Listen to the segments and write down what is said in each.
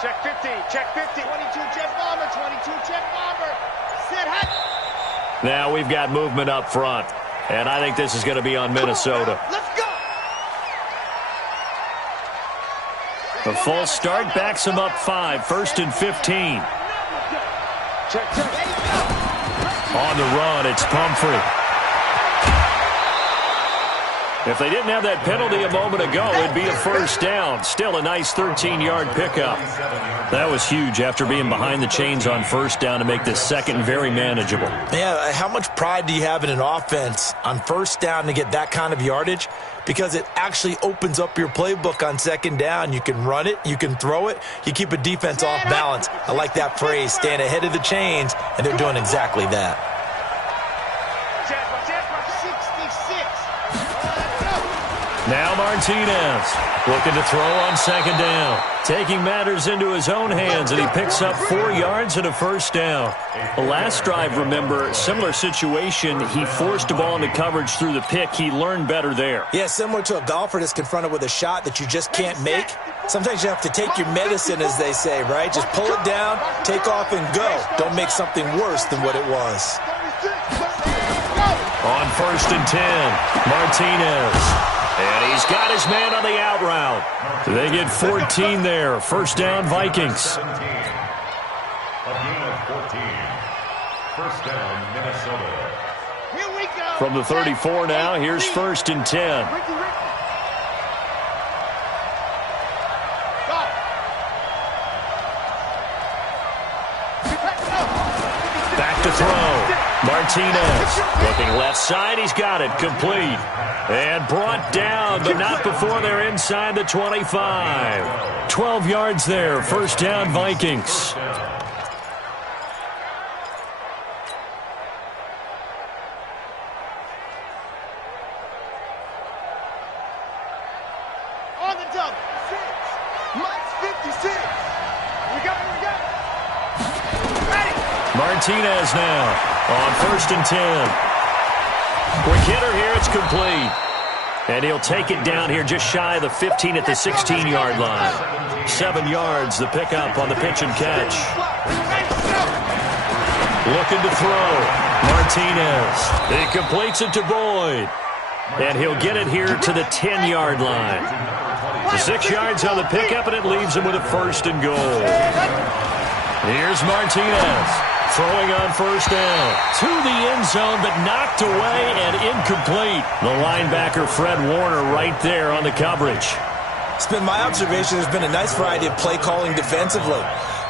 Check 50, check 50. 22 jet bomber, 22 jet bomber. Set hot. Now we've got movement up front, and I think this is going to be on Minnesota. Let's go. The false start backs him up 5, 1st and 15. Check, check. On the run, it's Pumphrey. If they didn't have that penalty a moment ago, it'd be a first down. Still a nice 13-yard pickup. That was huge after being behind the chains on first down to make this second very manageable. Yeah, how much pride do you have in an offense on first down to get that kind of yardage? Because it actually opens up your playbook on second down. You can run it, you can throw it, you keep a defense off balance. I like that phrase, stand ahead of the chains, and they're doing exactly that. Now Martinez looking to throw on second down. Taking matters into his own hands, and he picks up 4 yards and a first down. The last drive, remember, similar situation. He forced the ball into coverage through the pick. He learned better there. Yeah, similar to a golfer that's confronted with a shot that you just can't make. Sometimes you have to take your medicine, as they say, right? Just pull it down, take off, and go. Don't make something worse than what it was. On 1st and 10, Martinez. And he's got his man on the out route. They get 14 there. First down, Vikings. A gain of 14. First down, Minnesota. Here we go. From the 34 now, here's 1st and 10. Back to throw. Martinez looking left side. He's got it. Complete. And brought down, but not before they're inside the 25. 12 yards there. First down, Vikings. On the double. 6. Mike's 56. We got. Ready. Martinez now on 1st and 10. Quick hitter here, it's complete. And he'll take it down here just shy of the 15 at the 16-yard line. 7 yards, the pickup on the pitch and catch. Looking to throw. Martinez. He completes it to Boyd. And he'll get it here to the 10-yard line. 6 yards on the pickup, and it leaves him with a 1st and goal. Here's Martinez. Throwing on first down. To the end zone, but knocked away and incomplete. The linebacker, Fred Warner, right there on the coverage. It's been my observation there's been a nice variety of play calling defensively.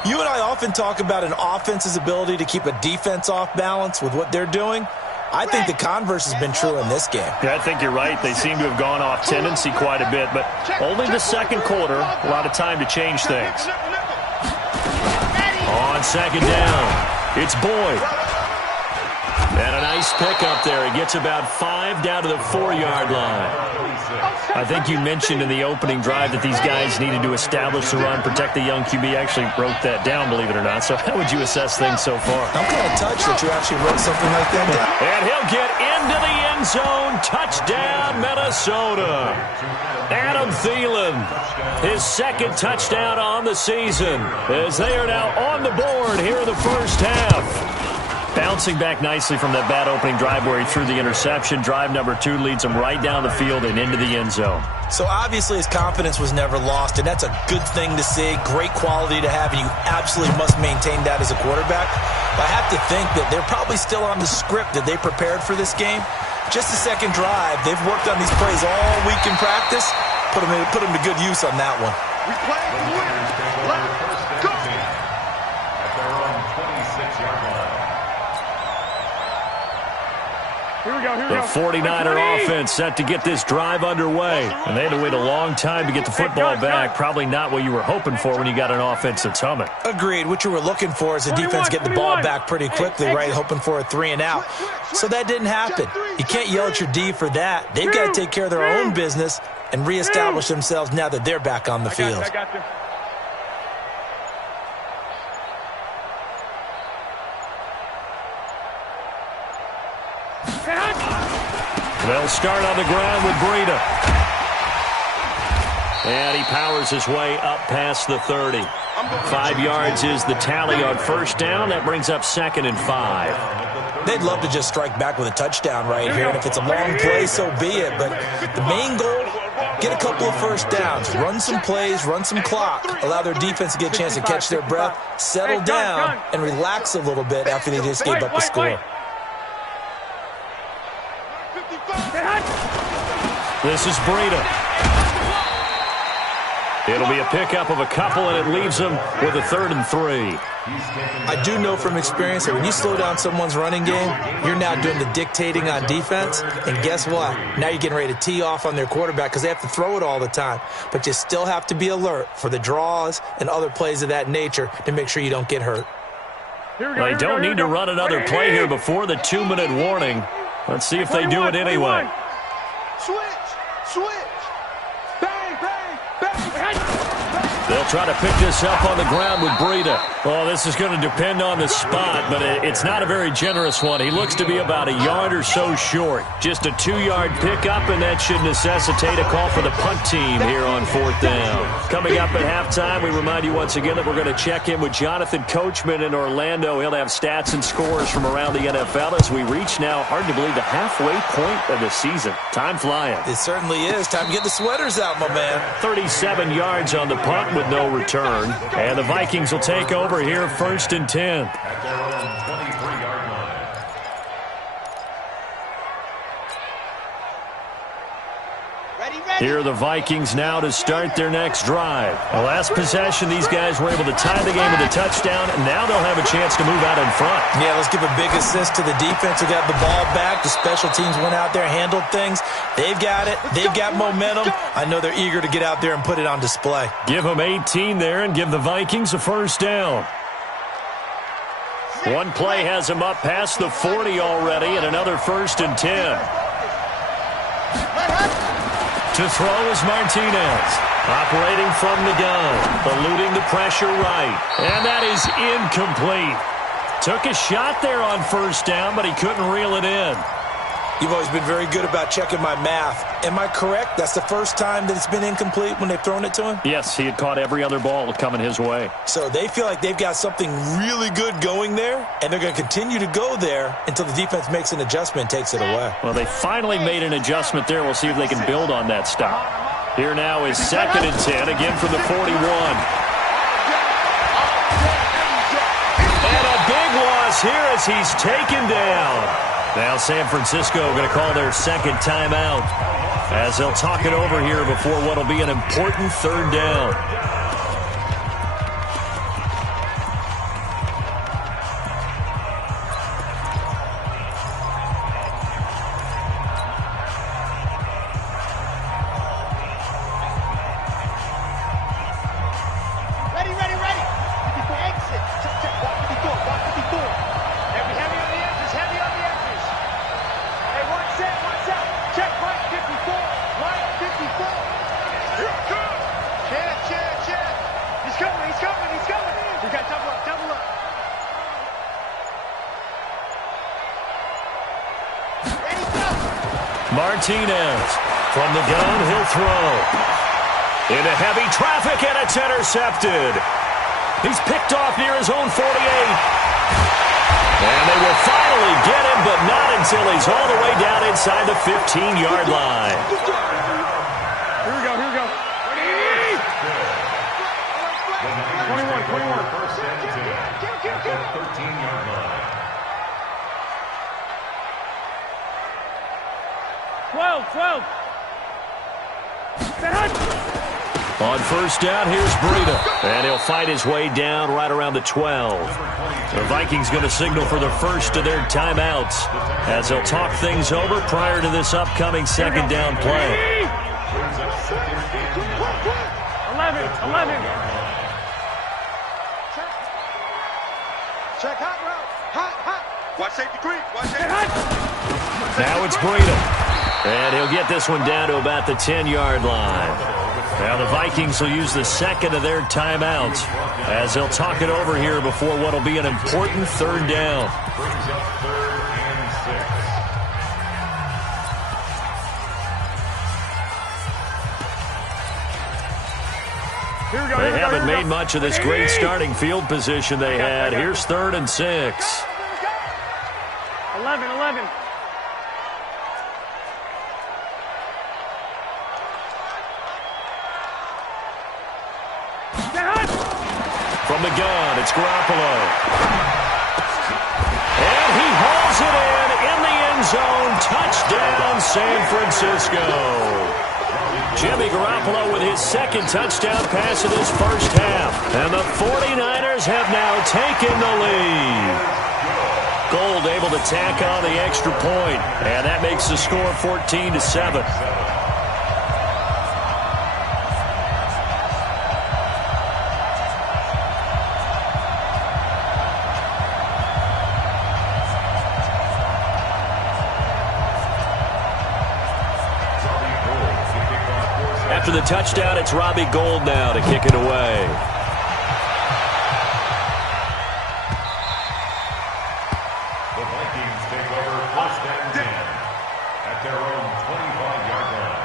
You and I often talk about an offense's ability to keep a defense off balance with what they're doing. I think the converse has been true in this game. Yeah, I think you're right. They seem to have gone off tendency quite a bit, but only the second quarter. A lot of time to change things. On second down. It's Boyd. And a nice pickup there. He gets about 5 down to the 4-yard line. I think you mentioned in the opening drive that these guys needed to establish the run, protect the young QB. I actually wrote that down, believe it or not. So how would you assess things so far? I'm kind of touched that you actually wrote something like that down. And he'll get into the end zone. Touchdown, Minnesota. Adam Thielen, his second touchdown on the season, as they are now on the board here in the first half. Bouncing back nicely from that bad opening drive where he threw the interception. Drive number 2 leads him right down the field and into the end zone. So obviously his confidence was never lost, and that's a good thing to see. Great quality to have, and you absolutely must maintain that as a quarterback. But I have to think that they're probably still on the script that they prepared for this game. Just the second drive. They've worked on these plays all week in practice. Put them to good use on that one. We play to win. Let's go. At their own 26-yard line. Here we go, here we The go. 49er offense set to get this drive underway. And they had to wait a long time to get the football back. Probably not what you were hoping for when you got an offense that's humming. Agreed. What you were looking for is the defense getting the ball back pretty quickly, right? Hoping for a 3 and out. So that didn't happen. You can't yell at your D for that. They've got to take care of their own business and reestablish themselves now that they're back on the field. I got you. They'll start on the ground with Breida. And he powers his way up past the 30. 5 yards is the tally on first down. That brings up 2nd and 5. They'd love to just strike back with a touchdown right here, and if it's a long play, so be it. But the main goal, get a couple of first downs, run some plays, run some clock, allow their defense to get a chance to catch their breath, settle down, and relax a little bit after they just gave up a score. This is Breida. It'll be a pickup of a couple, and it leaves them with a 3rd and 3. I do know from experience that when you slow down someone's running game, you're now doing the dictating on defense. And guess what? Now you're getting ready to tee off on their quarterback because they have to throw it all the time. But you still have to be alert for the draws and other plays of that nature to make sure you don't get hurt. They don't need to run another play here before the 2-minute warning. Let's see if they do it anyway. Switch. Bang, bang, bang. They'll try to pick this up on the ground with Breida. Oh, this is going to depend on the spot, but it's not a very generous one. He looks to be about a yard or so short. Just a 2-yard pickup, and that should necessitate a call for the punt team here on 4th down. Coming up at halftime, we remind you once again that we're going to check in with Jonathan Coachman in Orlando. He'll have stats and scores from around the NFL as we reach now, hard to believe, the halfway point of the season. Time flying. It certainly is. Time to get the sweaters out, my man. 37 yards on the punt with no return. And the Vikings will take over here, 1st and 10. At their own 23-yard line. Here are the Vikings now to start their next drive. The last possession, these guys were able to tie the game with a touchdown, and now they'll have a chance to move out in front. Yeah, let's give a big assist to the defense who got the ball back. The special teams went out there, handled things. They've got it. They've got momentum. I know they're eager to get out there and put it on display. Give them 18 there and give the Vikings a 1st down. One play has them up past the 40 already, and another 1st and 10. To throw is Martinez. Operating from the gun. Eluding the pressure right. And that is incomplete. Took a shot there on 1st down, but he couldn't reel it in. You've always been very good about checking my math. Am I correct? That's the first time that it's been incomplete when they've thrown it to him? Yes, he had caught every other ball coming his way. So they feel like they've got something really good going there, and they're going to continue to go there until the defense makes an adjustment and takes it away. Well, they finally made an adjustment there. We'll see if they can build on that stop. Here now is 2nd and 10, again from the 41. And a big loss here as he's taken down. Now San Francisco going to call their 2nd timeout as they'll talk it over here before what will be an important 3rd down. Martinez from the gun, he'll throw. Into heavy traffic, and it's intercepted. He's picked off near his own 48. And they will finally get him, but not until he's all the way down inside the 15-yard line. Here we go. 21. First and 10 at the 13-yard line. 12. On 1st down, here's Breida. And he'll fight his way down right around the 12. The Vikings going to signal for the first of their timeouts as they'll talk things over prior to this upcoming 2nd down play. 11. Check hot route. Hot. Watch safety creep. Now it's Breida. And he'll get this one down to about the 10-yard line. Now the Vikings will use the 2nd of their timeouts as they'll talk it over here before what will be an important 3rd down. Brings up 3rd and 6. Here we go. They haven't made much of this great starting field position they had. Here's 3rd and 6. 11. From the gun, it's Garoppolo. And he hauls it in the end zone. Touchdown, San Francisco. Jimmy Garoppolo with his 2nd touchdown pass of this first half. And the 49ers have now taken the lead. Gold able to tack on the extra point. And that makes the score 14-7. After the touchdown, it's Robbie Gould now to kick it away. The Vikings take over 1st and 10 at their own 25-yard line.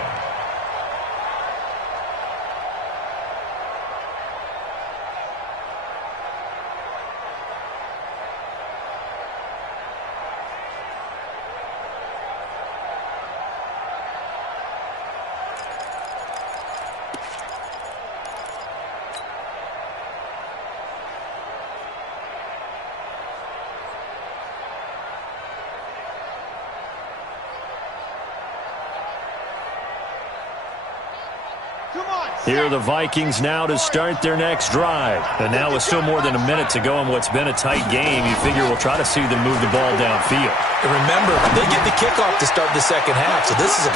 Here are the Vikings now to start their next drive. And now with still more than a minute to go in what's been a tight game, you figure we'll try to see them move the ball downfield. And remember, they get the kickoff to start the second half, so this is a...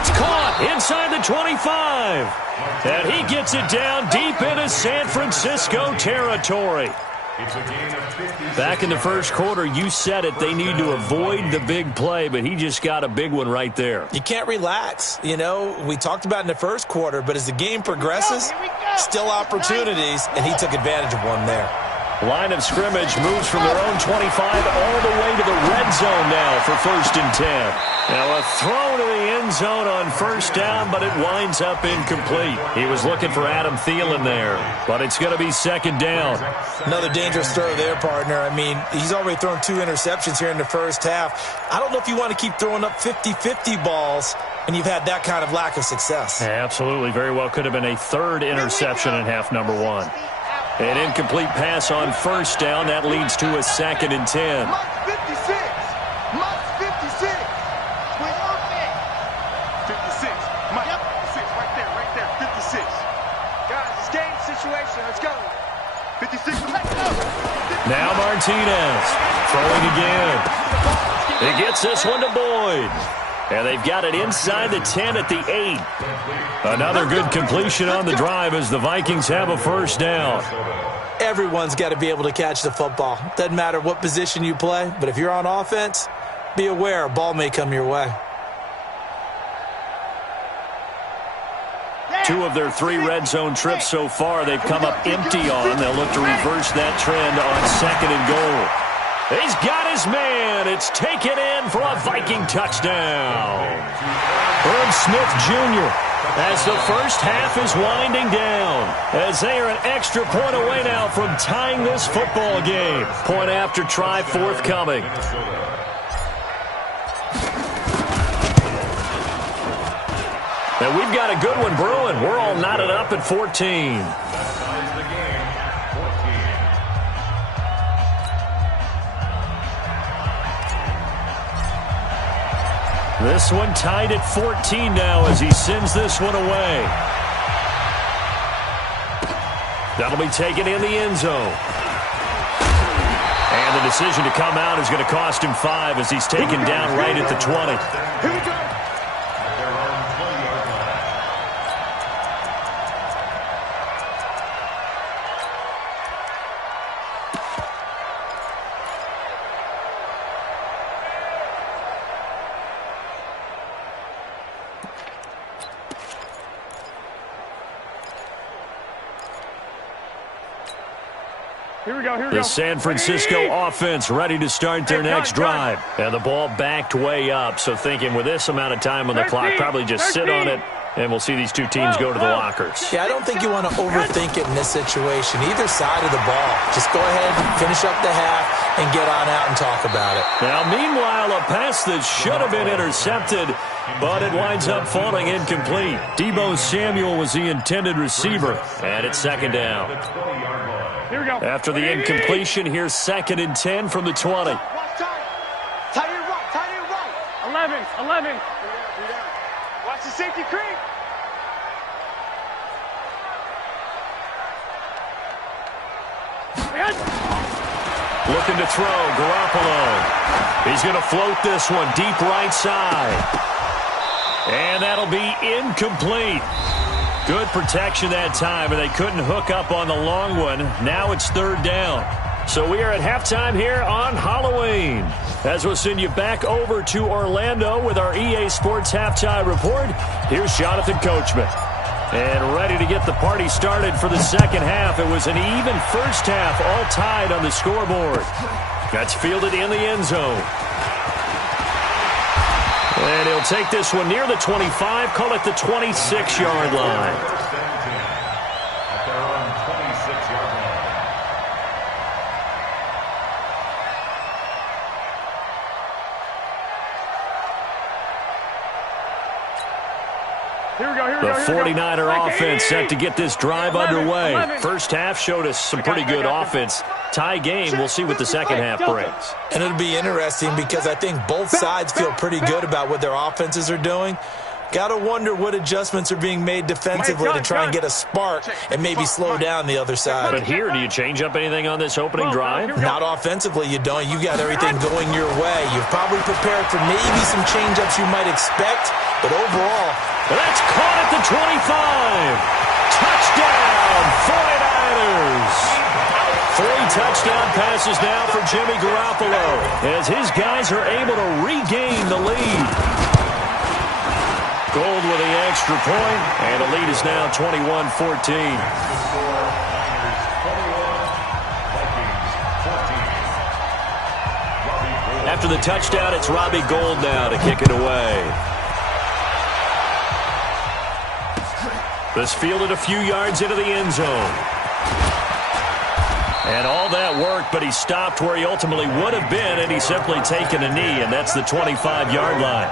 It's caught inside the 25. And he gets it down deep into San Francisco territory. It's a gain of 56. Back in the first quarter, you said it, they need to avoid the big play, but he just got a big one right there. You can't relax. You know, we talked about in the first quarter, but as the game progresses, still opportunities, and he took advantage of one there. Line of scrimmage moves from their own 25 all the way to the red zone now for 1st and 10. Now a throw to the end zone on 1st down, but it winds up incomplete. He was looking for Adam Thielen there, but it's going to be 2nd down. Another dangerous throw there, partner. I mean, he's already thrown 2 interceptions here in the first half. I don't know if you want to keep throwing up 50-50 balls, and you've had that kind of lack of success. Absolutely. Very well could have been a 3rd interception in half number 1. An incomplete pass on 1st down. That leads to a 2nd and 10. Mike 56. Mike 56. 56. Mike 56. Right there. 56. Guys, it's game situation. Let's go. 56. Let's go. Now Martinez throwing again. He gets this one to Boyd. And they've got it inside the 10 at the 8. Another good completion on the drive as the Vikings have a 1st down. Everyone's got to be able to catch the football. Doesn't matter what position you play, but if you're on offense, be aware a ball may come your way. 2 of their 3 red zone trips so far they've come up empty on. They'll look to reverse that trend on 2nd and goal. He's got his man. It's taken in for a Viking touchdown. Herb Smith Jr. as the first half is winding down. As they are an extra point away now from tying this football game. Point after try forthcoming. And we've got a good one brewing. We're all knotted up at 14. This one tied at 14 now as he sends this one away. That'll be taken in the end zone. And the decision to come out is going to cost him 5 as he's taken down right at the 20. Here we go. Here we go. The San Francisco offense ready to start their next drive. And the ball backed way up, so thinking with this amount of time on the clock, probably just sit on it And we'll see these two teams go to the lockers. Yeah, I don't think you want to overthink it in this situation. Either side of the ball. Just go ahead, finish up the half, and get on out and talk about it. Now, meanwhile, a pass that should have been intercepted, but it winds up falling incomplete. Deebo Samuel was the intended receiver, and it's second down. Here we go. After the incompletion, here's 2nd and 10 from the 20. Watch time. Tie it right. Tie it right. 11. Watch the safety creep. Looking to throw, Garoppolo. He's going to float this one deep right side. And that'll be incomplete. Good protection that time, and they couldn't hook up on the long one. Now it's 3rd down. So we are at halftime here on Halloween. As we'll send you back over to Orlando with our EA Sports Halftime Report, here's Jonathan Coachman. And ready to get the party started for the second half. It was an even first half, all tied on the scoreboard. That's fielded in the end zone. And he'll take this one near the 25, call it the 26-yard line. At their own 26-yard line. Here we go. The 49er offense set to get this drive underway. First half showed us some pretty good offense. Tie game. We'll see what the second half brings. And it'll be interesting because I think both sides feel pretty good about what their offenses are doing. Got to wonder what adjustments are being made defensively to try and get a spark and maybe slow down the other side. But here, do you change up anything on this opening drive? Not offensively, you don't. You got everything going your way. You've probably prepared for maybe some change-ups you might expect, but overall, that's caught at the 25. Touchdown, 49ers. 3 touchdown passes now for Jimmy Garoppolo as his guys are able to regain the lead. Gold with the extra point, and the lead is now 21-14. After the touchdown, it's Robbie Gould now to kick it away. This fielded a few yards into the end zone. And all that worked, but he stopped where he ultimately would have been, and he's simply taken a knee, and that's the 25-yard line.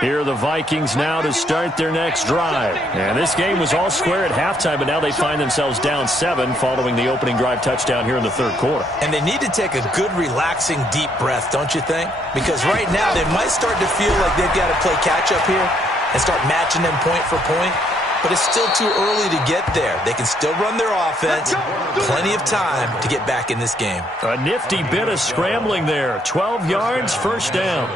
Here are the Vikings now to start their next drive. And this game was all square at halftime, but now they find themselves down 7 following the opening drive touchdown here in the third quarter. And they need to take a good, relaxing, deep breath, don't you think? Because right now they might start to feel like they've got to play catch-up here and start matching them point for point. But it's still too early to get there. They can still run their offense. Plenty of time to get back in this game. A nifty bit of scrambling there. 12 yards, first down.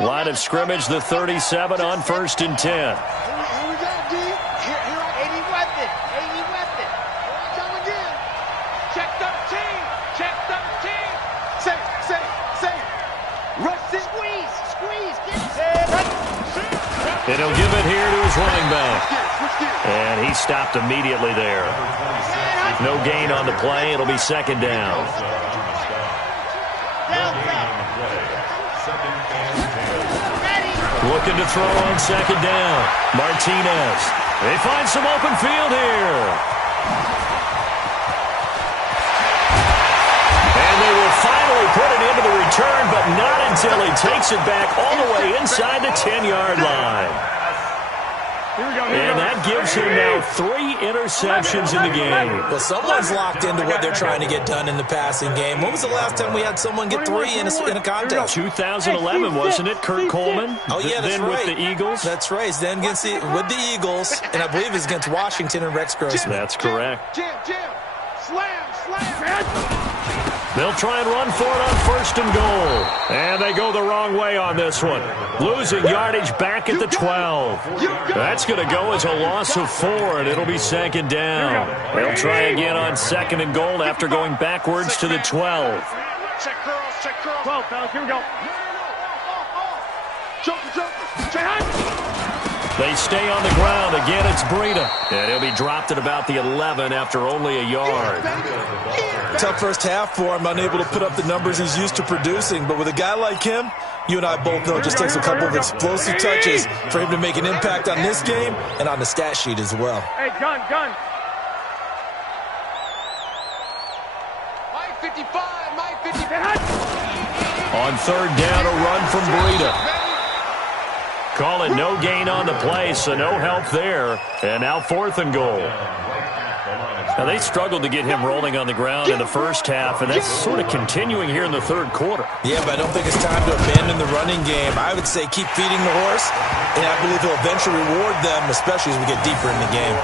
Line of scrimmage, the 37 on 1st and 10. Here we go, D. Here, 80 weapon. 80 weapon. Come again. Check 13. Check 13. Safe. Rush this. Squeeze. Get it. And he'll give it here to his running back. And he stopped immediately there. No gain on the play. It'll be second down. Looking to throw on second down. Martinez. They find some open field here. And they will finally put it into the return, but not until he takes it back all the way inside the 10-yard line. And that gives him now 3 interceptions in the game. Well, someone's locked into what they're trying to get done in the passing game. When was the last time we had someone get 3 in a contest? 2011, wasn't it? Kurt Coleman? Oh, yeah, that's then right. With the Eagles? That's right. Then with the Eagles, and I believe it's against Washington and Rex Grossman. That's correct. Jam. Slam. They'll try and run for it on 1st and goal. And they go the wrong way on this one. Losing yardage back at the 12. That's going to go as a loss of 4, and it'll be second down. They'll try again on 2nd and goal after going backwards to the 12. Check curls. 12, fellas. Here we go. They stay on the ground. Again, it's Breida. And he'll be dropped at about the 11 after only a yard. Tough first half for him, unable to put up the numbers he's used to producing. But with a guy like him, you and I both know it just takes a couple of explosive touches for him to make an impact on this game and on the stat sheet as well. Hey, gun. Mike 55, Mike 55. On third down, a run from Breida. Call it no gain on the play, so no help there. And now 4th and goal. Now, they struggled to get him rolling on the ground in the first half, and that's sort of continuing here in the third quarter. Yeah, but I don't think it's time to abandon the running game. I would say keep feeding the horse, and I believe he'll eventually reward them, especially as we get deeper in the game.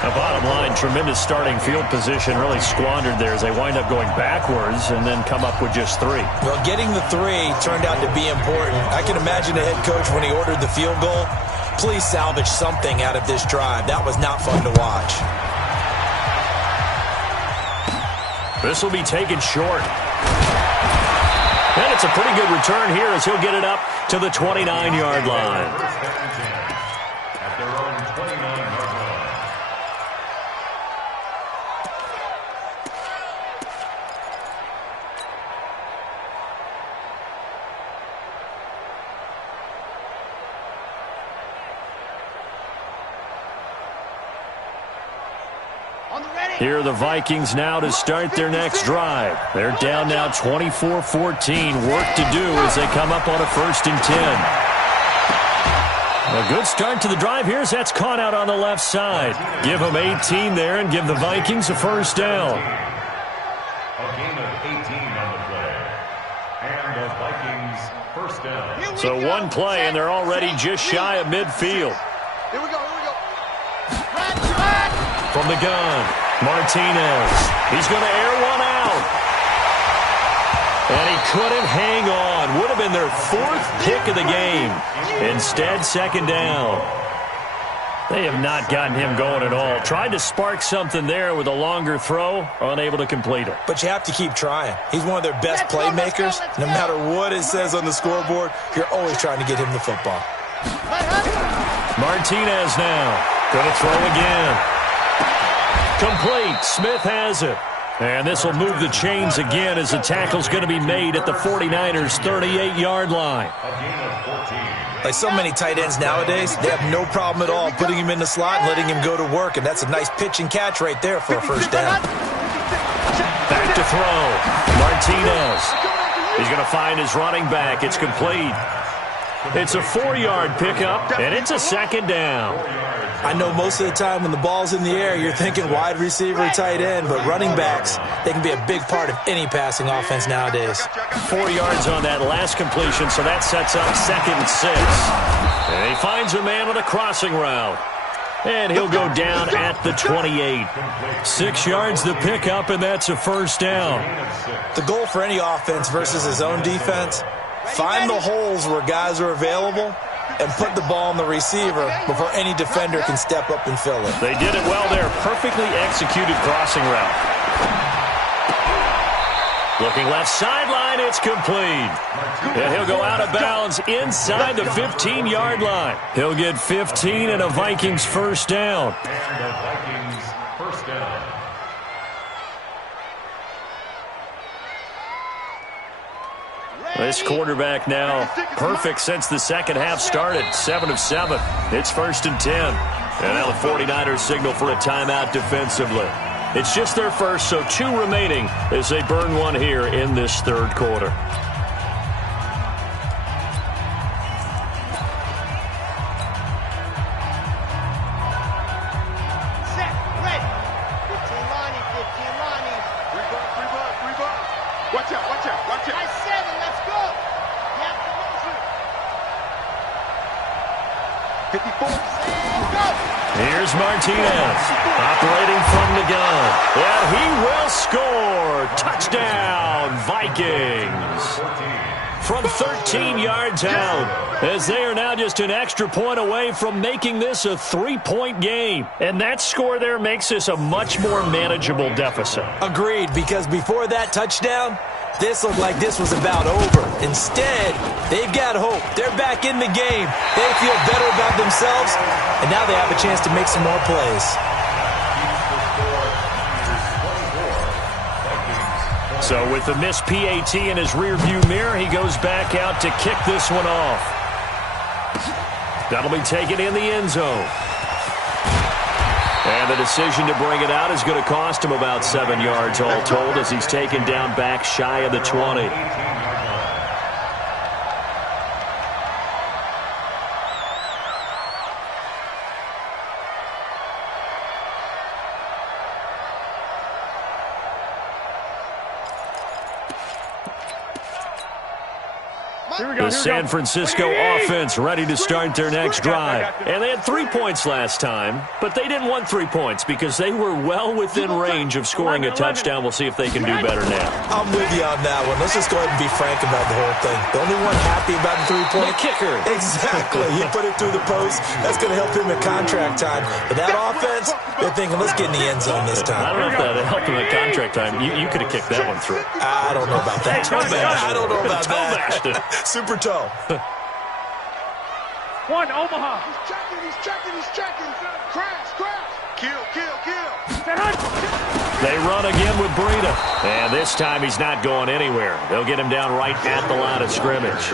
The bottom line, tremendous starting field position, really squandered there as they wind up going backwards and then come up with just 3. Well, getting the 3 turned out to be important. I can imagine the head coach when he ordered the field goal. Please salvage something out of this drive. That was not fun to watch. This will be taken short. And it's a pretty good return here as he'll get it up to the 29-yard line. At their own 29-yard line. Here are the Vikings now to start their next drive. They're down now 24-14. Work to do as they come up on a 1st and 10. A good start to the drive here as that's caught out on the left side. Give them 18 there and give the Vikings a 1st down. A gain of 18 on the play. And the Vikings 1st down. So one play and they're already just shy of midfield. Here we go. From the gun, Martinez. He's going to air one out. And he couldn't hang on. Would have been their 4th pick of the game. Instead, 2nd down. They have not gotten him going at all. Tried to spark something there with a longer throw, unable to complete it. But you have to keep trying. He's one of their best playmakers. No matter what it says on the scoreboard, you're always trying to get him the football. Martinez now. Going to throw again. Complete. Smith has it. And this will move the chains again as the tackle's going to be made at the 49ers' 38-yard line. Like so many tight ends nowadays, they have no problem at all putting him in the slot and letting him go to work. And that's a nice pitch and catch right there for a 1st down. Back to throw. Martinez. He's going to find his running back. It's complete. It's a 4-yard pickup, and it's a 2nd down. I know most of the time when the ball's in the air, you're thinking wide receiver, tight end, but running backs, they can be a big part of any passing offense nowadays. 4 yards on that last completion, so that sets up 2nd and 6. And he finds a man on a crossing route. And he'll go down at the 28. 6 yards to pick up, and that's a 1st down. The goal for any offense versus his own defense, find the holes where guys are available and put the ball on the receiver before any defender can step up and fill it. They did it well there. Perfectly executed crossing route. Looking left sideline, it's complete. And he'll go out of bounds inside the 15-yard line. He'll get 15 and a Vikings 1st down. And the Vikings 1st down. This quarterback now perfect since the second half started. 7 of 7. It's 1st and 10. And now the 49ers signal for a timeout defensively. It's just their first, so 2 remaining as they burn one here in this 3rd quarter. Set, ready. 15 Lonnie. Three buck. Watch out. Nice 7, let's go. You have to motion. 54. Go. Here's Martinez operating from the gun. And he will score. Touchdown, Vikings. from 13 yards out, as they are now just an extra point away from making this a 3-point game. And that score there makes this a much more manageable deficit. Agreed, because before that touchdown, this looked like this was about over. Instead, they've got hope. They're back in the game. They feel better about themselves, and now they have a chance to make some more plays. So with the missed PAT in his rearview mirror, he goes back out to kick this one off. That'll be taken in the end zone. And the decision to bring it out is going to cost him about 7 yards all told, as he's taken down back shy of the 20. The San Francisco offense ready to start their next drive. And they had 3 points last time, but they didn't want 3 points because they were well within range of scoring a touchdown. We'll see if they can do better now. I'm with you on that one. Let's just go ahead and be frank about the whole thing. The only one happy about the 3-point? The kicker. Exactly. He put it through the post. That's going to help him at contract time. But that offense, they're thinking, let's get in the end zone this time. I don't know if that helped him at contract time. You could have kicked that one through. I don't know about that. I don't know about that. Super toe. One, Omaha. He's checking. Crash. Kill. They run again with Breida. And this time he's not going anywhere. They'll get him down right at the line of scrimmage.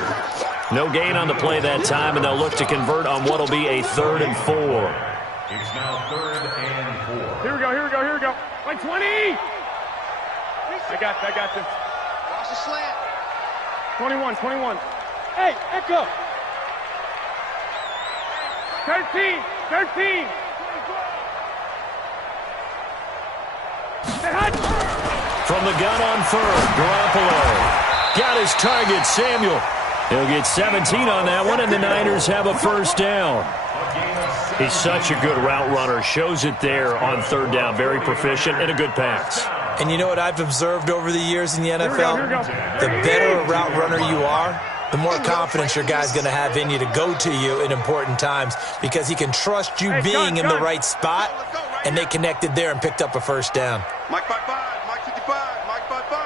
No gain on the play that time, and they'll look to convert on what will be a 3rd and 4. It's now 3rd and 4. Here we go. Like 20. I got this. Watch the slant. 21. Hey, Echo. 13. From the gun on third, Garoppolo got his target, Samuel. He'll get 17 on that one, and the Niners have a first down. He's such a good route runner. Shows it there on 3rd down. Very proficient and a good pass. And you know what I've observed over the years in the NFL? Here we go. The better a route runner you are, the more confidence your guy's going to have in you to go to you in important times, because he can trust you being in the right spot, and they connected there and picked up a first down. Mike 55, Mike 55.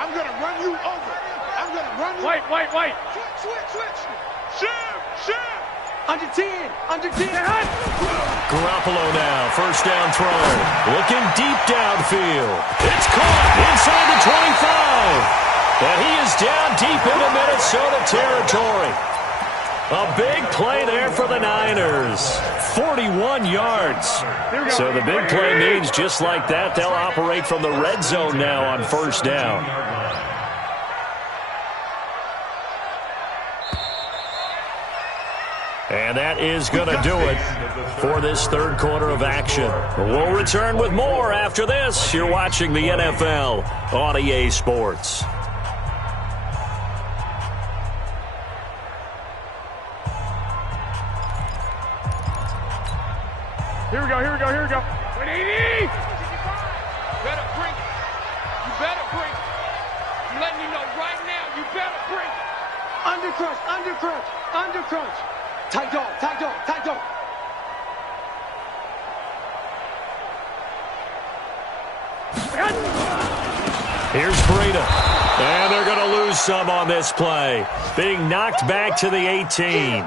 I'm going to run you over. White. Switch. Shim. Under 10. Garoppolo now, first down throw. Looking deep downfield. It's caught inside the 25. And he is down deep into Minnesota territory. A big play there for the Niners. 41 yards. So the big play means just like that, they'll operate from the red zone now on first down. And that is going to do it for this 3rd quarter of action. We'll return with more after this. You're watching the NFL on EA Sports. Here we go. 180. Better bring it. You better bring it. I'm letting you know right now, you better bring it. Under crunch. Tight dog. Here's Breida. And they're going to lose some on this play. Being knocked back to the 18.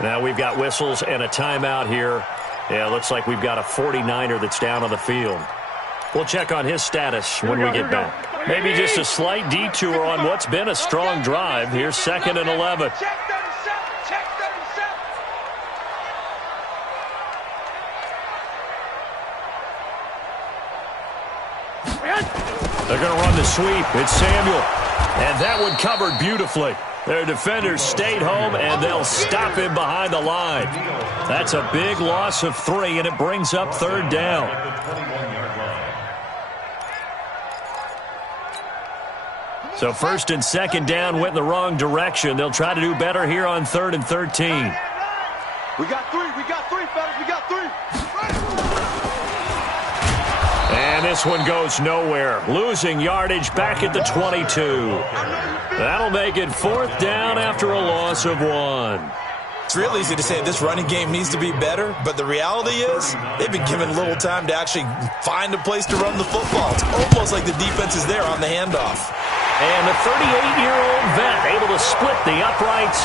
Now we've got whistles and a timeout here. Yeah, looks like we've got a 49er that's down on the field. We'll check on his status when we get back. Maybe just a slight detour on what's been a strong drive. Here's 2nd and 11. Check 37. They're going to run the sweep. It's Samuel. And that one covered beautifully. Their defenders stayed home, and they'll stop him behind the line. That's a big loss of 3, and it brings up 3rd down. So 1st and 2nd down went in the wrong direction. They'll try to do better here on 3rd and 13. We got 3, fellas. We got 3. And this one goes nowhere. Losing yardage back at the 22. That'll make it 4th down after a loss of 1. It's real easy to say this running game needs to be better, but the reality is they've been given little time to actually find a place to run the football. It's almost like the defense is there on the handoff. And the 38-year-old vet able to split the uprights,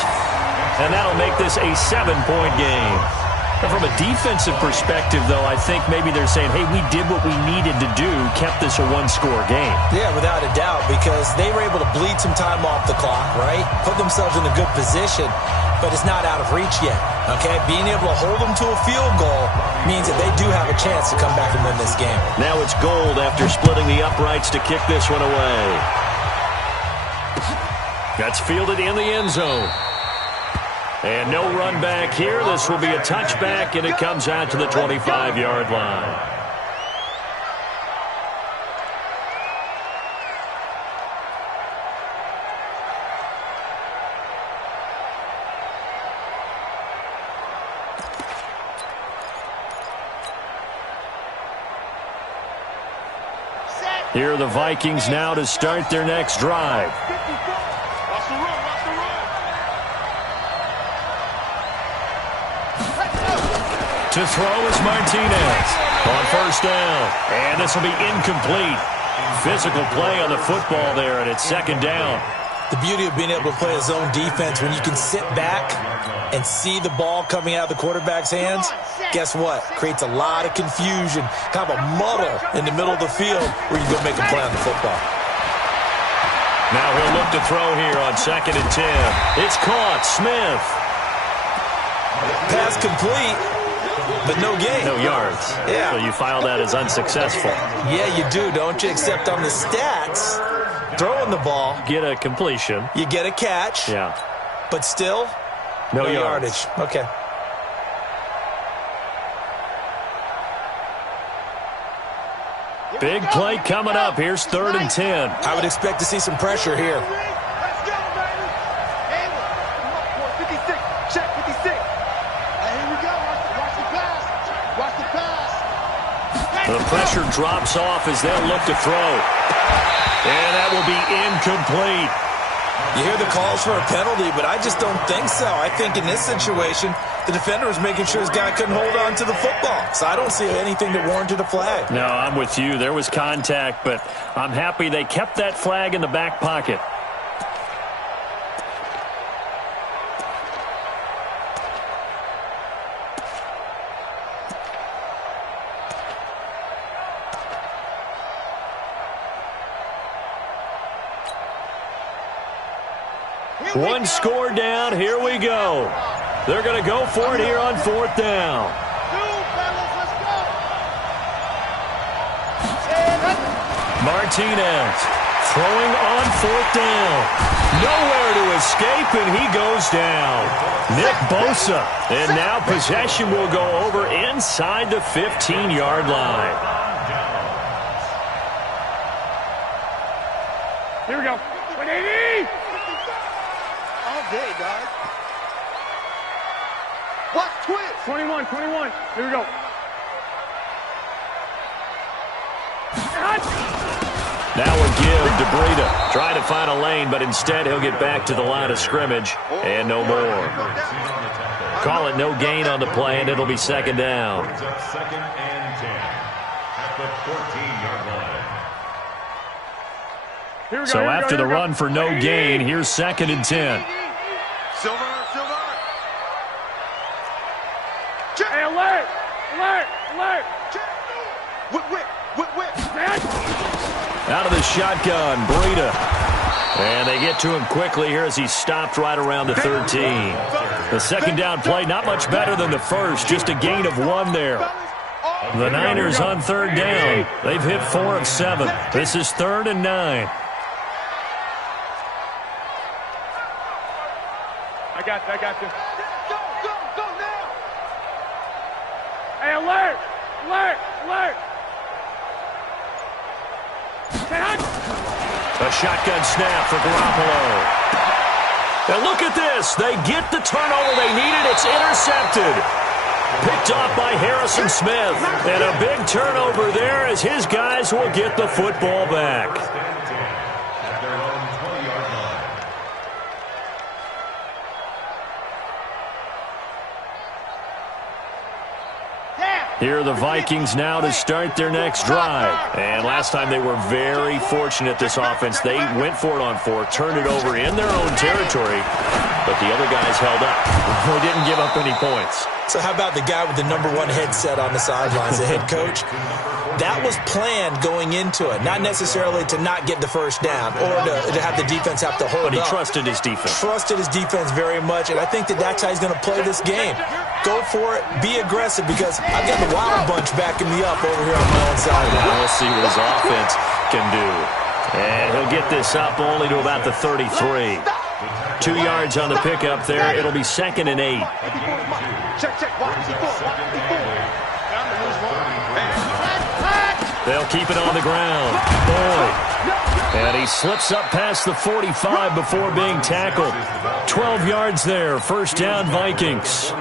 and that'll make this a 7-point game. And from a defensive perspective, though, I think maybe they're saying, hey, we did what we needed to do, kept this a 1-score game. Yeah, without a doubt, because they were able to bleed some time off the clock, right? Put themselves in a good position, but it's not out of reach yet, okay? Being able to hold them to a field goal means that they do have a chance to come back and win this game. Now it's Gold after splitting the uprights to kick this one away. That's fielded in the end zone. And no run back here. This will be a touchback, and it comes out to the 25-yard line. Here are the Vikings now to start their next drive. To throw is Martinez on 1st down. And this will be incomplete. Physical play on the football there, and it's 2nd down. The beauty of being able to play a zone defense, when you can sit back and see the ball coming out of the quarterback's hands, guess what? Creates a lot of confusion, kind of a muddle in the middle of the field where you go make a play on the football. Now he'll look to throw here on 2nd and 10. It's caught. Smith. Pass complete, but no gain. No yards. Yeah. So you file that as unsuccessful. Yeah, you do, don't you? Except on the stats, throwing the ball. Get a completion. You get a catch. Yeah. But still, no yardage. Okay. Big play coming up. Here's 3rd and 10. I would expect to see some pressure here. Let's go, baby. Handle it. 56. Check 56. Here we go. Watch the pass. Watch the pass. The pressure drops off as they'll look to throw. And that will be incomplete. You hear the calls for a penalty, but I just don't think so. I think in this situation, the defender was making sure his guy couldn't hold on to the football. So I don't see anything that warranted a flag. No, I'm with you. There was contact, but I'm happy they kept that flag in the back pocket. One score down. Here we go. They're going to go for it here on 4th down. Martinez throwing on 4th down. Nowhere to escape, and he goes down. Nick Bosa. And now possession will go over inside the 15-yard line. Here we go. 180. All day, guys. Watch twist. 21. Here we go. Now a give to Breida. Trying to find a lane, but instead he'll get back to the line of scrimmage. And no more. Call it no gain on the play, and it'll be 2nd down. 2nd and 10 at the 14-yard line. So after the run for no gain, here's 2nd and 10. Silver. Hey, alert. Whip. Out of the shotgun, Breida. And they get to him quickly here as he stopped right around the 13. The 2nd down play, not much better than the first, just a gain of 1 there. The Niners on 3rd down. They've hit 4 of 7. This is 3rd and 9. I got you. Go now. Hey, alert. A shotgun snap for Garoppolo. And look at this. They get the turnover they needed. It's intercepted. Picked picked off by Harrison Smith. And a big turnover there as his guys will get the football back. At their own 20-yard line. Here are the Vikings now to start their next drive. And last time they were very fortunate, this offense. They went for it on 4, turned it over in their own territory, but the other guys held up. They didn't give up any points. So how about the guy with the #1 headset on the sidelines, the head coach? That was planned going into it, not necessarily to not get the first down or to have the defense have to hold But he up. trusted his defense. Trusted his defense very much, and I think that's how he's going to play this game. Go for it. Be aggressive, because I've got the Wild Bunch backing me up over here on my own side. Now we'll see what his offense can do. And he'll get this up only to about the 33. 2 yards on the pickup there. It'll be 2nd and 8. They'll keep it on the ground. Boyd. And he slips up past the 45 before being tackled. 12 yards there. First down, Vikings.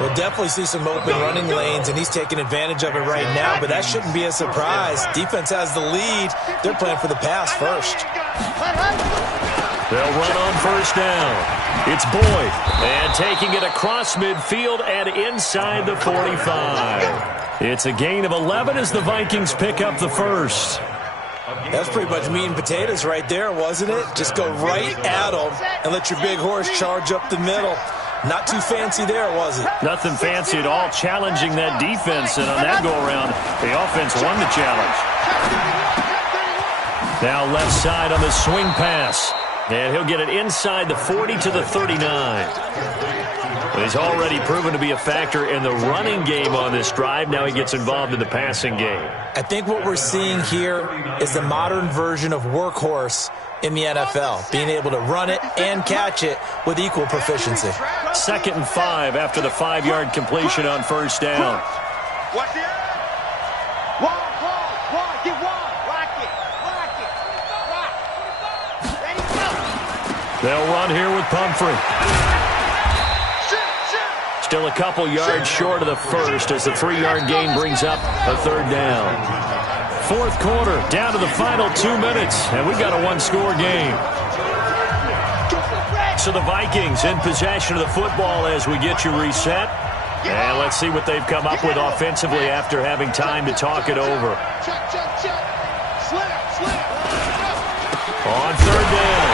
We'll definitely see some open running lanes, and he's taking advantage of it right now, but that shouldn't be a surprise. Defense has the lead. They're playing for the pass first. They'll run on first down. It's Boyd. And taking it across midfield and inside the 45. It's a gain of 11 as the Vikings pick up the first. That's pretty much meat and potatoes right there, wasn't it? Just go right at them and let your big horse charge up the middle. Not too fancy there, was it? Nothing fancy at all, challenging that defense, and on that go-around, the offense won the challenge. Now left side on the swing pass, and he'll get it inside the 40 to the 39. He's already proven to be a factor in the running game on this drive. Now he gets involved in the passing game. I think what we're seeing here is the modern version of workhorse in the NFL, being able to run it and catch it with equal proficiency. 2nd and 5 after the 5-yard completion on first down. Watch it. Wall, get wall. Lock it. Ready, go. They'll run here with Pumphrey. Still a couple yards short of the first as the 3-yard gain brings up a 3rd down. 4th quarter, down to the final 2 minutes, and we've got a 1-score game. So the Vikings in possession of the football as we get you reset. And let's see what they've come up with offensively after having time to talk it over. On 3rd down.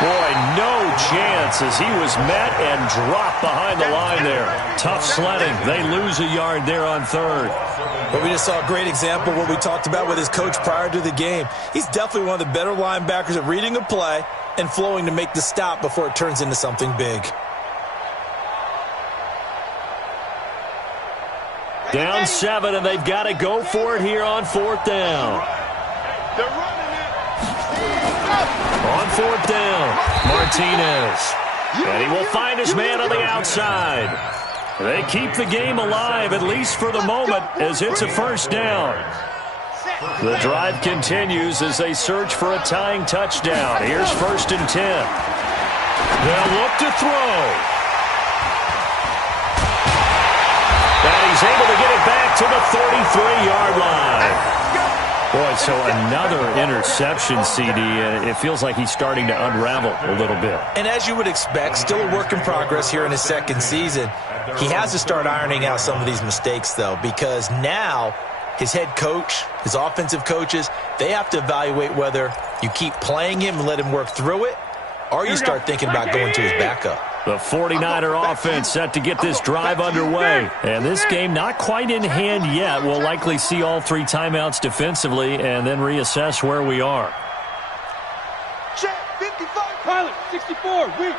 Boy, no chance as he was met and dropped behind the line there. Tough sledding. They lose a yard there on 3rd. But we just saw a great example of what we talked about with his coach prior to the game. He's definitely one of the better linebackers at reading a play and flowing to make the stop before it turns into something big. Down 7, and they've got to go for it here on 4th down. They're running it. On 4th down, Martinez. And he will find his man on the outside. They keep the game alive, at least for the moment, as it's a first down. The drive continues as they search for a tying touchdown. Here's 1st and 10. They'll look to throw. And he's able to get it back to the 33-yard line. Boy, so another interception, CD, and it feels like he's starting to unravel a little bit. And as you would expect, still a work in progress here in his 2nd season. He has to start ironing out some of these mistakes, though, because now his head coach, his offensive coaches, they have to evaluate whether you keep playing him and let him work through it, or you start thinking about going to his backup. The 49er offense set to get this drive underway. And this game not quite in hand yet. We'll likely see all 3 timeouts defensively and then reassess where we are. Check, 55. Pilot, 64. Weak.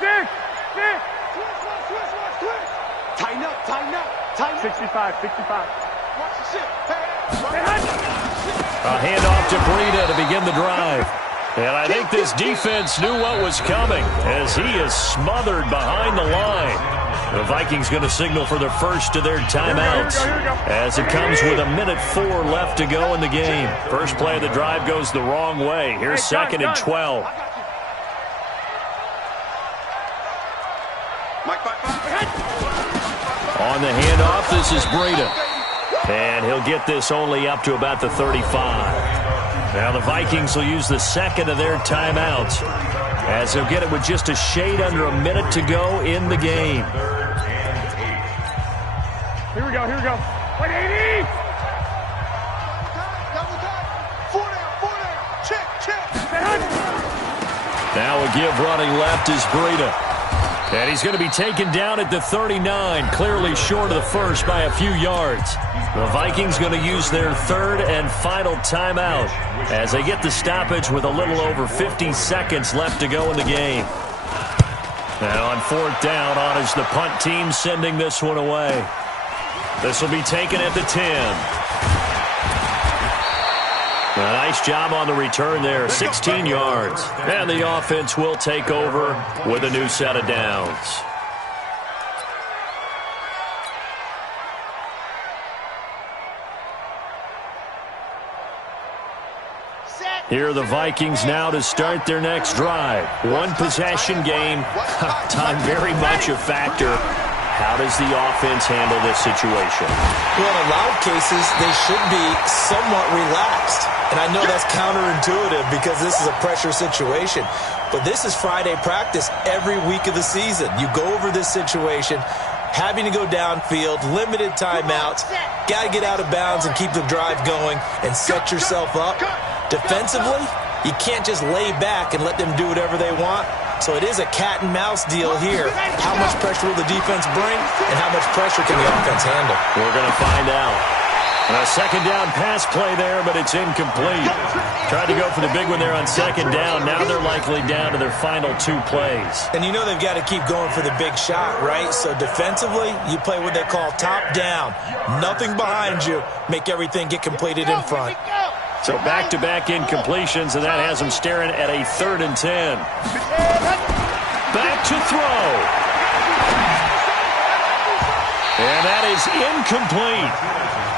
6. Tighten up. 65. Watch the shit. A handoff to Breida to begin the drive. And I think this defense knew what was coming as he is smothered behind the line. The Vikings going to signal for the first of their timeouts as it comes with 1:04 left to go in the game. First play of the drive goes the wrong way. Here's 2nd and 12. On the handoff, this is Breida. And he'll get this only up to about the 35. Now the Vikings will use the second of their timeouts, as they'll get it with just a shade under a minute to go in the game. Here we go, here we go. 180! Four down. Check. Now a give running left is Breida. And he's going to be taken down at the 39, clearly short of the first by a few yards. The Vikings going to use their third and final timeout as they get the stoppage with a little over 50 seconds left to go in the game. And on fourth down, on is the punt team sending this one away. This will be taken at the 10. A nice job on the return there, 16 yards. And the offense will take over with a new set of downs. Here are the Vikings now to start their next drive. One possession game. Time very much a factor. How does the offense handle this situation? Well, in a lot of cases, they should be somewhat relaxed. And I know that's counterintuitive because this is a pressure situation. But this is Friday practice every week of the season. You go over this situation, having to go downfield, limited timeouts, got to get out of bounds and keep the drive going and set yourself up. Defensively, you can't just lay back and let them do whatever they want. So it is a cat-and-mouse deal here. How much pressure will the defense bring, and how much pressure can the offense handle? We're going to find out. A second down pass play there, but it's incomplete. Tried to go for the big one there on second down. Now they're likely down to their final two plays. And you know they've got to keep going for the big shot, right? So defensively, you play what they call top down. Nothing behind you. Make everything get completed in front. So back-to-back incompletions, and that has them staring at a 3rd and 10. Back to throw. And that is incomplete.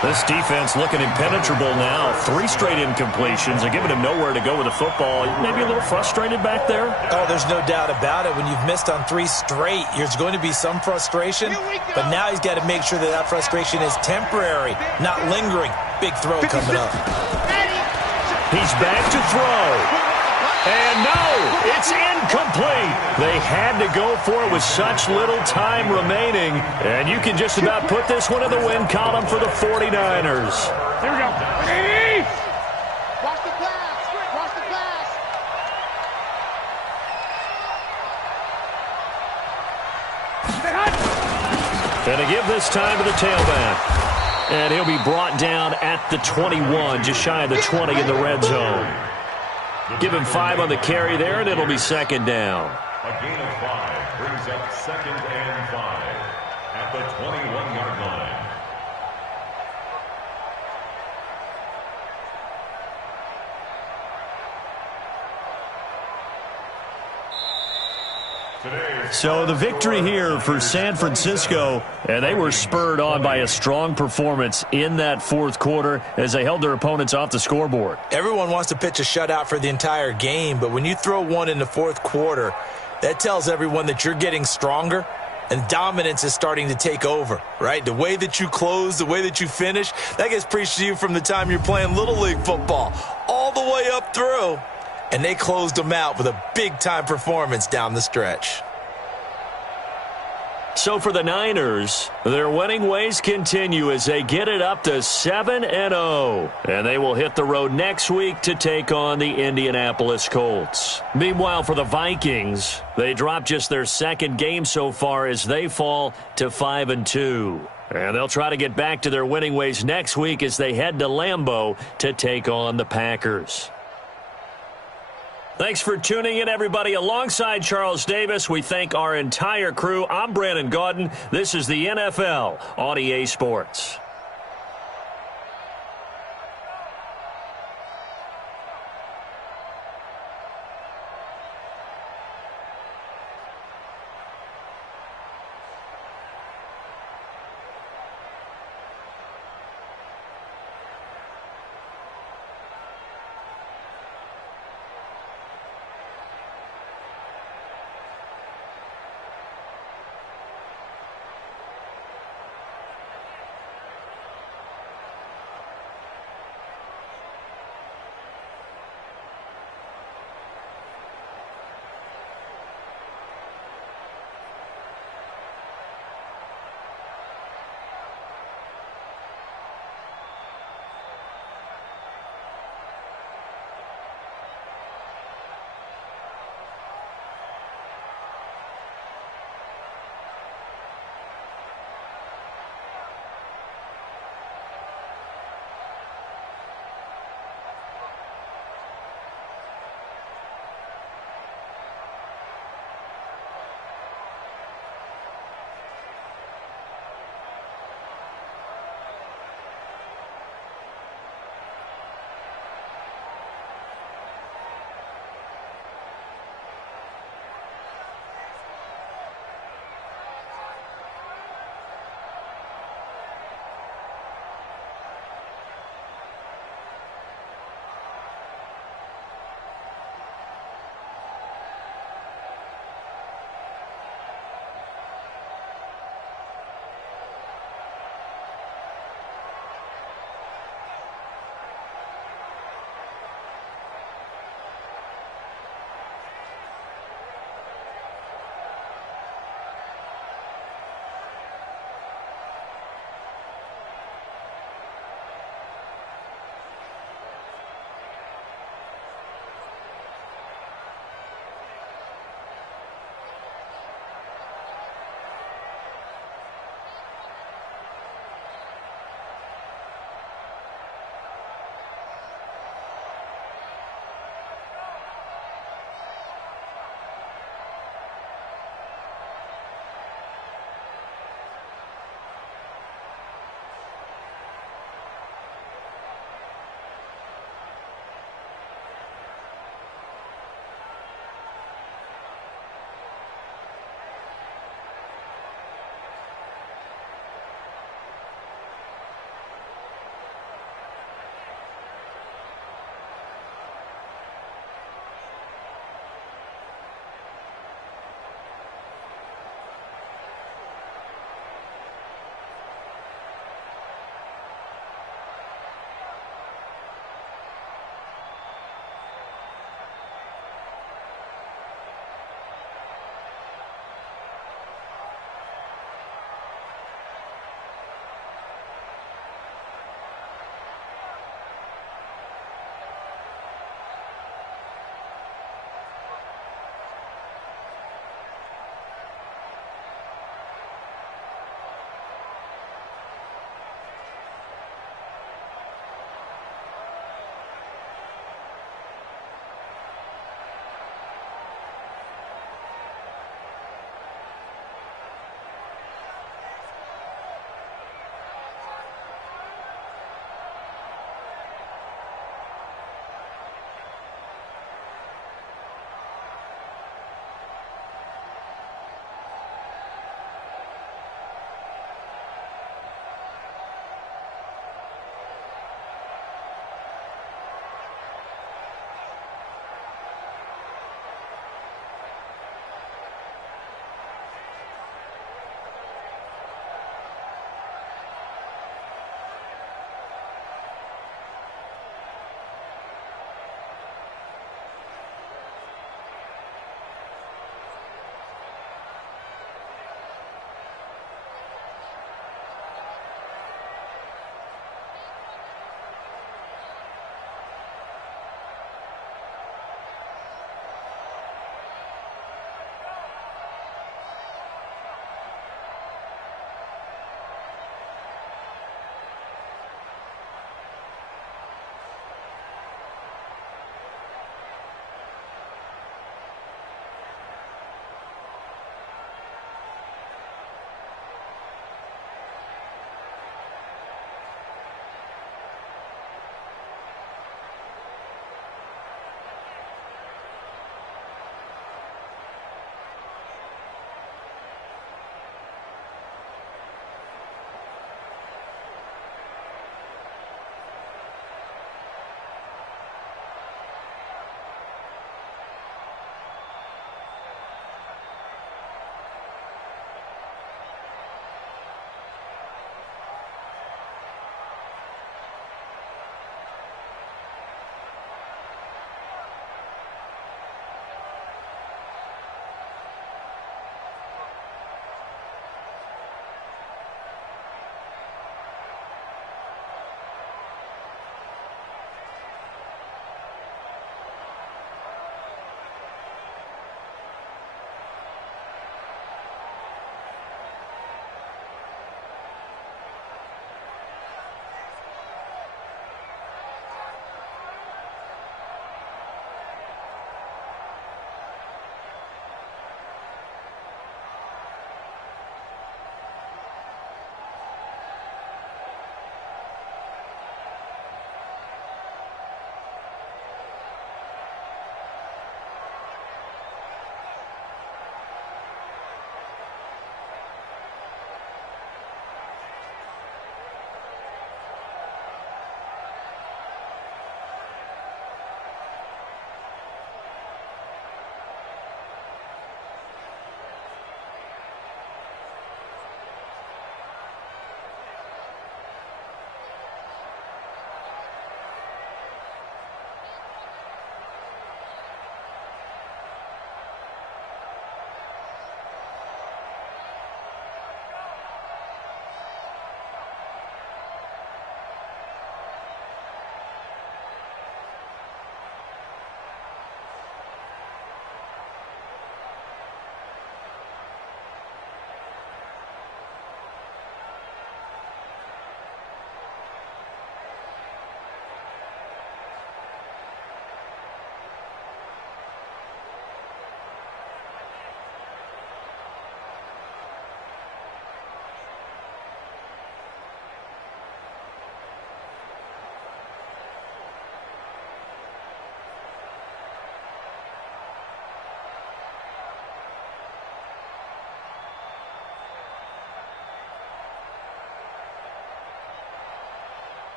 This defense looking impenetrable now. 3 straight incompletions. They're giving him nowhere to go with the football. Maybe a little frustrated back there? Oh, there's no doubt about it. When you've missed on 3 straight, there's going to be some frustration. But now he's got to make sure that that frustration is temporary, not lingering. Big throw coming up. He's back to throw. And no, it's incomplete. They had to go for it with such little time remaining. And you can just about put this one in the win column for the 49ers. Here we go. 180! Watch the pass. Watch the pass. And to give this time to the tailback. And he'll be brought down at the 21, just shy of the 20 in the red zone. Give him 5 on the carry there, and it'll be second down. A gain of 5 brings up 2nd and 5 at the 21-yard line. So the victory here for San Francisco, and they were spurred on by a strong performance in that 4th quarter as they held their opponents off the scoreboard. Everyone wants to pitch a shutout for the entire game, but when you throw one in the 4th quarter, that tells everyone that you're getting stronger and dominance is starting to take over, right? The way that you close, the way that you finish, that gets preached to you from the time you're playing Little League football all the way up through. And they closed them out with a big-time performance down the stretch. So for the Niners, their winning ways continue as they get it up to 7-0. And they will hit the road next week to take on the Indianapolis Colts. Meanwhile, for the Vikings, they drop just their 2nd game so far as they fall to 5-2. And they'll try to get back to their winning ways next week as they head to Lambeau to take on the Packers. Thanks for tuning in, everybody. Alongside Charles Davis, we thank our entire crew. I'm Brandon Gaudin. This is the NFL on EA Sports.